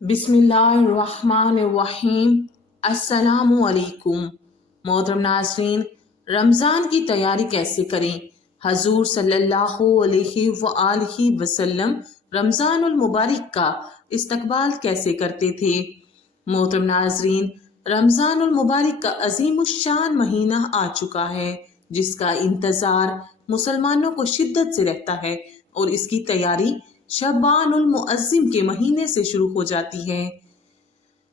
बिस्मिल्लाहिर्रहमानिर्रहीम। अस्सलामुअलैकुम। मोहतरम नाज़रीन, रमज़ान की तैयारी कैसे करें? हजूर सल्लल्लाहु अलैहि वसल्लम रमज़ानुल मुबारक का इस्तकबाल कैसे करते थे? मोहतरम नाज़रीन, रमज़ानुल मुबारक का अज़ीमुश्शान महीना आ चुका है, जिसका इंतज़ार मुसलमानों को शिद्दत से रहता है और इसकी तैयारी शबानुल मुअज़्ज़िम के महीने से शुरू हो जाती है।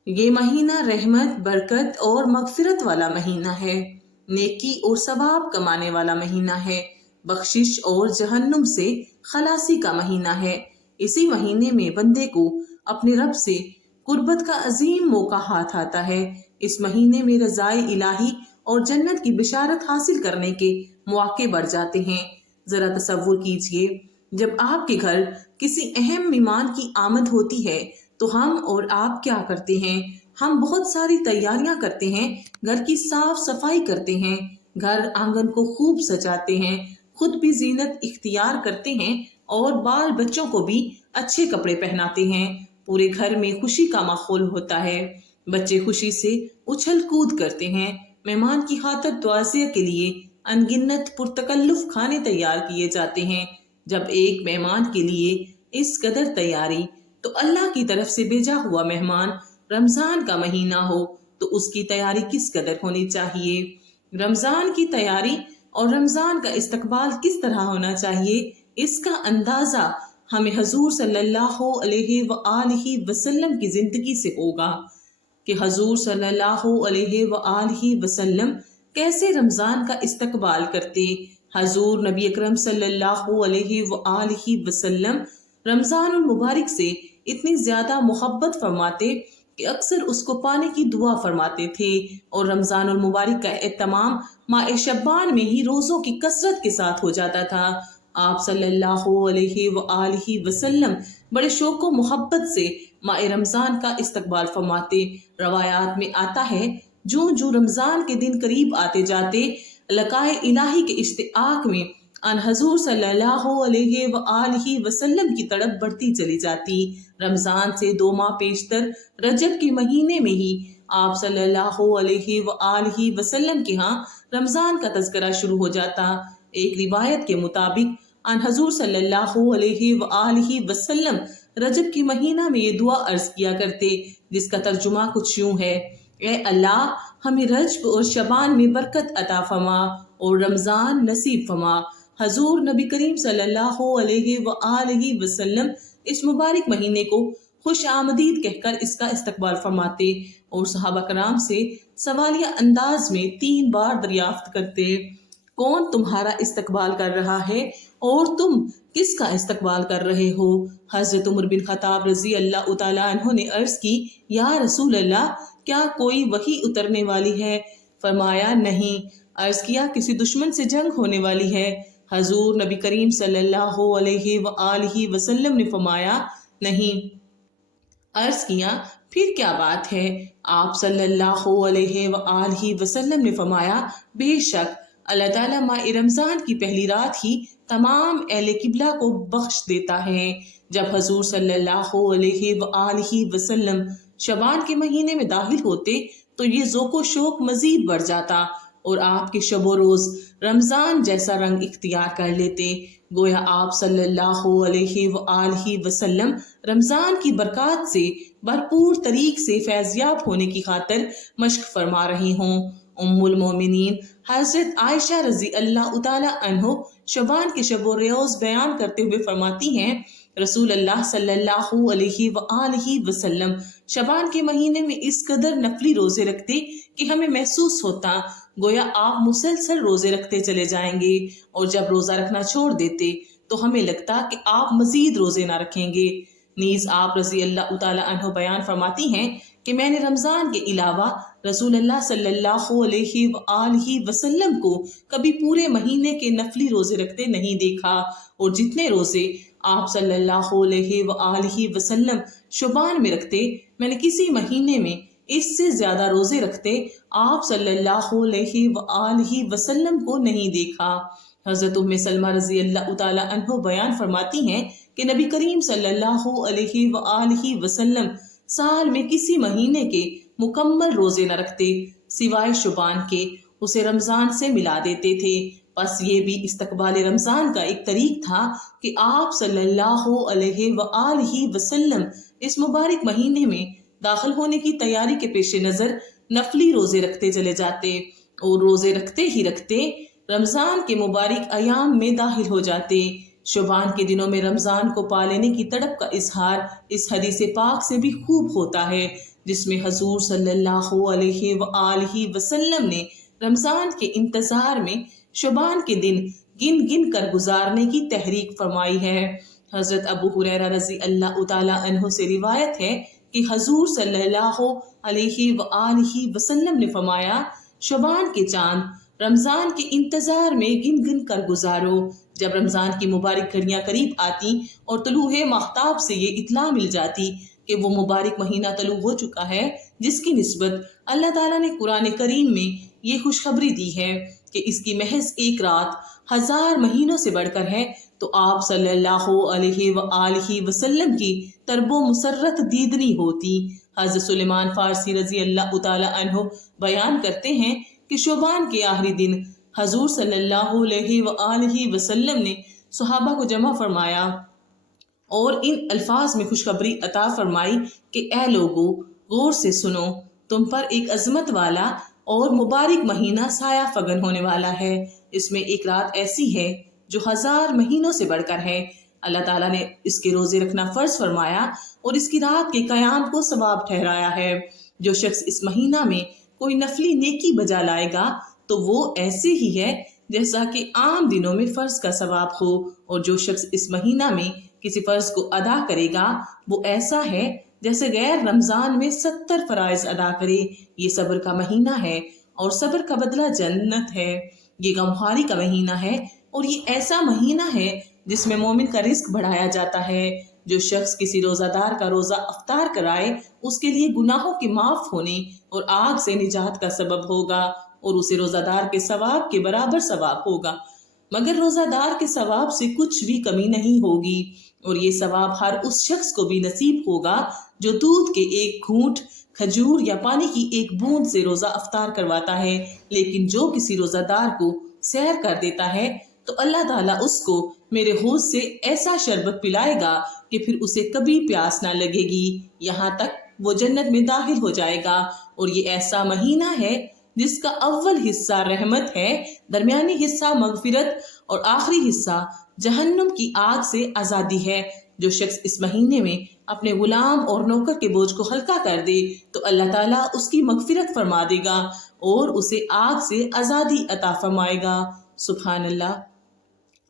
ये महीना रहमत, बरकत और मगफिरत वाला महीना है। नेकी और सवाब कमाने वाला महीना है। बख्शिश और जहन्नुम से खलासी का महीना है। इसी महीने में बंदे को अपने रब से कुर्बत का अजीम मौका हाथ आता है। इस महीने में रज़ाए इलाही और जन्नत की बिशारत हासिल करने के मौके बढ़ जाते हैं। जरा तसव्वुर कीजिए, जब आपके घर किसी अहम मेहमान की आमद होती है तो हम और आप क्या करते हैं? हम बहुत सारी तैयारियां करते हैं, घर की साफ सफाई करते हैं, घर आंगन को खूब सजाते हैं, खुद भी जीनत इख्तियार करते हैं और बाल बच्चों को भी अच्छे कपड़े पहनाते हैं। पूरे घर में खुशी का माहौल होता है। बच्चे खुशी से उछल कूद करते हैं। मेहमान की खातिर तवाज़िया के लिए अनगिनत पुरतकल्लुफ खाने तैयार किए जाते हैं। जब एक मेहमान के लिए इस कदर तैयारी, तो अल्लाह की तरफ से भेजा हुआ मेहमान रमजान का महीना हो तो उसकी तैयारी किस कदर होनी चाहिए। रमजान की तैयारी और रमजान का इस्तकबाल किस तरह होना चाहिए, इसका अंदाजा हमें हजूर सल्लल्लाहु अलैहि वसल्लम की जिंदगी से होगा कि हजूर सल्लल्लाहु अलैहि वसल्लम कैसे रमजान का इस्तकबाल करते। हजूर नबी अकरम सल्लल्लाहु अलैहि वसल्लम रमजानुल मुबारक से इतनी ज्यादा मोहब्बत फरमाते कि अक्सर उसको पाने की दुआ फरमाते थे और रमजानुल मुबारक का एहतमाम माह शब्बान में ही रोजों की कसरत के साथ हो जाता था। आप सल्लल्लाहु अलैहि वसल्लम बड़े शौक व मोहब्बत से माह रमजान का इस्तकबाल फरमाते। रवायात में आता है, जो जो रमजान के दिन करीब आते जाते लकाए इलाही के इश्तिआक में अन हजूर सल्लल्लाहु अलैहि वसल्लम की तड़प बढ़ती चली जाती। रमजान से 2 माह पेशतर रजब के महीने में ही आप सल्लल्लाहु अलैहि वसल्लम के यहाँ रमजान का तज़किरा शुरू हो जाता। एक रिवायत के मुताबिक अन हजूर सल्लल्लाहु अलैहि वसल्लम रजब के महीना में ये दुआ अर्ज किया करते, जिसका तर्जुमा कुछ यूं है: ए अल्लाह, हमें रजब और शबान में बरकत अता फरमा और रमजान नसीब फरमा। हजूर नबी करीम सल्लल्लाहु अलैहि वसल्लम इस मुबारक महीने को खुश आमदीद कहकर इसका इस्तकबाल फरमाते और सहाबा कराम से सवालिया अंदाज में 3 बार दरियाफ्त करते, कौन तुम्हारा इस्तकबाल कर रहा है और तुम किसका इस्तकबाल कर रहे हो? हजरत उमर बिन खत्ताब रजी अल्लाह तआला अन्हु ने अर्ज की, या रसूल अल्लाह, क्या कोई वही उतरने वाली है? फरमाया, नहीं। अर्ज किया, किसी दुश्मन से जंग होने वाली है? हजूर नबी करीम सल्लल्लाहु अलैहि वसल्लम ने फरमाया, नहीं। अर्ज किया, फिर क्या बात है? आप सल्लल्लाहु अलैहि वसल्लम ने फरमाया, बेशक अल्लाह ताला माह रमजान की पहली रात ही तमाम अहले किबला को बख्श देता है। जब हजूर सल्लल्लाहु अलैहि वसल्लम शबान के महीने में दाखिल होते तो ये ज़ोको शौक मजीद बढ़ जाता और आपके शबो रोज रमजान जैसा रंग इख्तियार कर लेते। गोया आप सल्लल्लाहु अलैहि वसल्लम रमजान की बरकत से भरपूर तरीक से फैज़याब होने की खातिर मश्क फरमा रही हों। उम्मुल मोमिनीन हजरत आयशा रजी अल्लाह तआला अन्हो शबान के शबो रोज़ बयान करते हुए फरमाती हैं, रसूल अल्लाह सल्लल्लाहु अलैहि वसल्लम शबान के महीने में इस कदर नफली रोजे रखते कि हमें महसूस होता गोया आप मुसलसल रोजे रखते चले जाएंगे, और जब रोजा रखना छोड़ देते तो हमें लगता कि आप मजीद रोजे ना रखेंगे। नीज आप रजी अल्लाह तआला अन्हो बयान फरमाती हैं कि मैंने रमजान के अलावा रसूल अल्लाह सल्लल्लाहु अलैहि वसल्लम को कभी पूरे महीने के नफली रोजे रखते नहीं देखा, और जितने रोजे आप सल्लल्लाहु अलैहि वसल्लम शुबान में रखते, मैंने किसी महीने में इससे ज्यादा रोजे रखते आप सल्लल्लाहु अलैहि वसल्लम को नहीं देखा। हजरत उम्मे सलमा रजी अल्लाह तआला अन्हो बयान फरमाती हैं कि नबी करीम सल्लल्लाहु अलैहि वसल्लम سال میں کسی مہینے کے مکمل روزے نہ رکھتے سوائے شعبان کے، اسے رمضان سے ملا دیتے تھے۔ بس یہ بھی استقبال رمضان کا ایک طریق تھا کہ آپ صلی اللہ علیہ وآلہ وسلم اس مبارک مہینے میں داخل ہونے کی تیاری کے پیش نظر نفلی روزے رکھتے چلے جاتے اور روزے رکھتے ہی رکھتے رمضان کے مبارک ایام میں داخل ہو جاتے۔ شعبان کے دنوں میں رمضان کو پا لینے کی تڑپ کا اظہار اس حدیث پاک سے بھی خوب ہوتا ہے، جس میں حضور صلی اللہ علیہ وآلہ وسلم نے رمضان کے انتظار میں شعبان کے دن گن گن کر گزارنے کی تحریک فرمائی ہے۔ حضرت ابو ہریرہ رضی اللہ تعالی عنہ سے روایت ہے کہ حضور صلی اللہ علیہ وآلہ وسلم نے فرمایا، شعبان کے چاند رمضان کے انتظار میں گن گن کر گزارو۔ جب رمضان کی مبارک گھڑیاں قریب آتی اور طلوع ماہتاب سے یہ اطلاع مل جاتی کہ وہ مبارک مہینہ طلوع ہو چکا ہے، جس کی نسبت اللہ تعالیٰ نے قرآن کریم میں یہ خوشخبری دی ہے کہ اس کی محض ایک رات 1000 مہینوں سے بڑھ کر ہے، تو آپ صلی اللہ علیہ وآلہ وسلم کی طرب و مسرت دیدنی ہوتی۔ حضرت سلیمان فارسی رضی اللہ تعالی عنہ بیان کرتے ہیں کہ شعبان کے آخری دن حضور صلی اللہ علیہ وآلہ وسلم نے صحابہ کو جمع فرمایا اور ان الفاظ میں خوشخبری عطا فرمائی کہ اے لوگو، غور سے سنو، تم پر ایک عظمت والا اور مبارک مہینہ سایہ فگن ہونے والا ہے۔ اس میں ایک رات ایسی ہے جو 1000 مہینوں سے بڑھ کر ہے۔ اللہ تعالیٰ نے اس کے روزے رکھنا فرض فرمایا اور اس کی رات کے قیام کو ثواب ٹھہرایا ہے۔ جو شخص اس مہینہ میں کوئی نفلی نیکی بجا لائے گا تو وہ ایسے ہی ہے جیسا کہ عام دنوں میں فرض کا ثواب ہو، اور جو شخص اس مہینہ میں کسی فرض کو ادا کرے گا وہ ایسا ہے جیسے غیر رمضان میں 70 فرائض ادا کرے۔ یہ صبر کا مہینہ ہے اور صبر کا بدلہ جنت ہے۔ یہ غمخواری کا مہینہ ہے اور یہ ایسا مہینہ ہے جس میں مومن کا رزق بڑھایا جاتا ہے۔ جو شخص کسی روزہ دار کا روزہ افطار کرائے اس کے لیے گناہوں کے معاف ہونے اور آگ سے نجات کا سبب ہوگا، اور اسے روزہ دار کے ثواب کے برابر ثواب ہوگا، مگر روزہ دار کے ثواب سے کچھ بھی کمی نہیں ہوگی۔ اور یہ ثواب ہر اس شخص کو بھی نصیب ہوگا جو دودھ کے ایک گھونٹ، کھجور یا پانی کی ایک بوند سے روزہ افطار کرواتا ہے۔ لیکن جو کسی روزہ دار کو سیر کر دیتا ہے تو اللہ تعالیٰ اس کو میرے حوض سے ایسا شربت پلائے گا کہ پھر اسے کبھی پیاس نہ لگے گی، یہاں تک وہ جنت میں داخل ہو جائے گا۔ اور یہ ایسا مہینہ ہے جس کا اول حصہ رحمت ہے، درمیانی حصہ مغفرت اور آخری حصہ جہنم کی آگ سے آزادی ہے۔ جو شخص اس مہینے میں اپنے غلام اور نوکر کے بوجھ کو ہلکا کر دے تو اللہ تعالیٰ اس کی مغفرت فرما دے گا اور اسے آگ سے آزادی عطا فرمائے گا۔ سبحان اللہ۔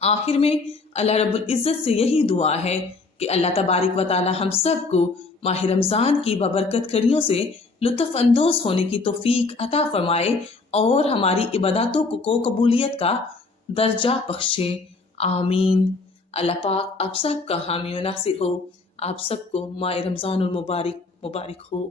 آخر میں اللہ رب العزت سے یہی دعا ہے کہ اللہ تبارک و تعالی ہم سب کو ماہ رمضان کی بابرکت گھڑیوں سے لطف اندوز ہونے کی توفیق عطا فرمائے اور ہماری عباداتوں کو قبولیت کا درجہ بخشے، آمین۔ اللہ پاک آپ سب کا حامی و ناصر ہو۔ آپ سب کو ماہ رمضان المبارک مبارک ہو۔